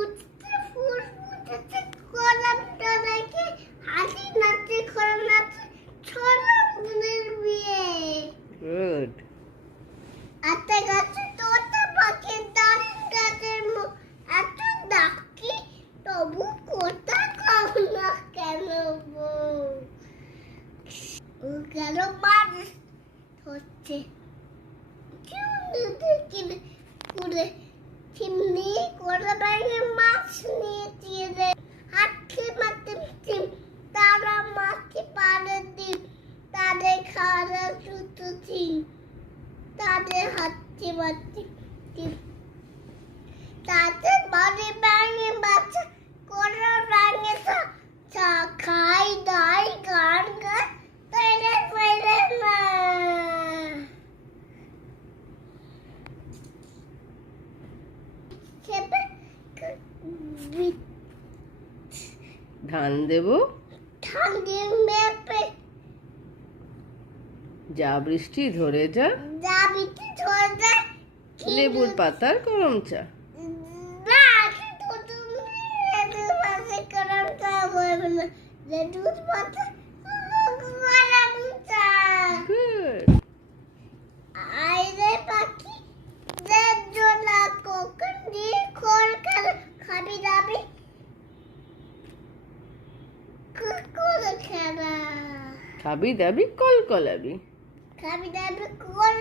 উঠতে ফুল ফুটেছে গোলাপটা দেখে হাসি নাচছে খোলা নাচছে ছোলা বোনের বিয়ে। গুড। আতে গাছে তোতা পাখি দারুণ গাছের এত ডাকি তবু কোথা কম না কেন বউ। ও গেল মাছ হচ্ছে করে চিমনি করে বাইরে মাছ নিয়ে দিয়ে হাঁটতে মারতে চিম তারা মাছকে পাড়ে দিন তাদের খাওয়া সুতো চিন তাদের হাঁটতে মারতে চিম তাদের বাড়ি বাইরে বাচ্চা করে রাঙে চা খাই দাই গান গায় পেরে পেরে না। ধান দেব ঠান্ডি মেপে যা বৃষ্টি ধরে যা দাবিতে ধরে যায় লেবুর পাতার গরম চা। না কিন্তু তুমি লেবুর পাতা গরম চা বলবে না লেবুর পাতা গরম চা। গুড। আইরে পাখি যে জোলা কোকন দিয়ে খোল খাবি দাবি কুকুর খেলা খাবি দাবি কলকলাবি। খাবি দাবি কল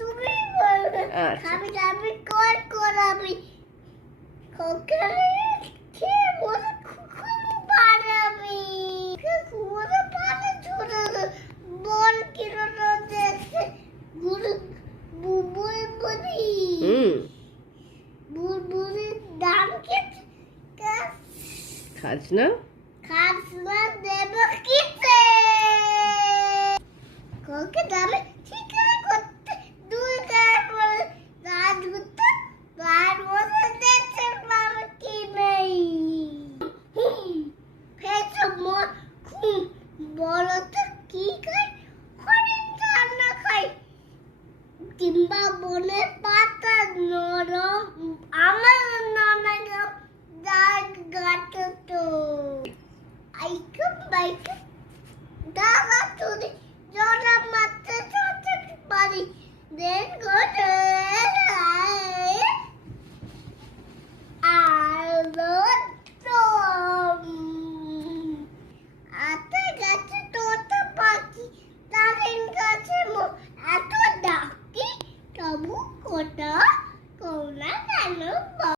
তুমি বলবে খাবি দাবি কল করাবি কোকলে কে বলে খুব পারাবি খুব পারা ছোড়া বল কিরো দেখে গুরু বুবুই বলি বুবুই দাম কে খাস না খাস না দেব কিতে কোকে দামে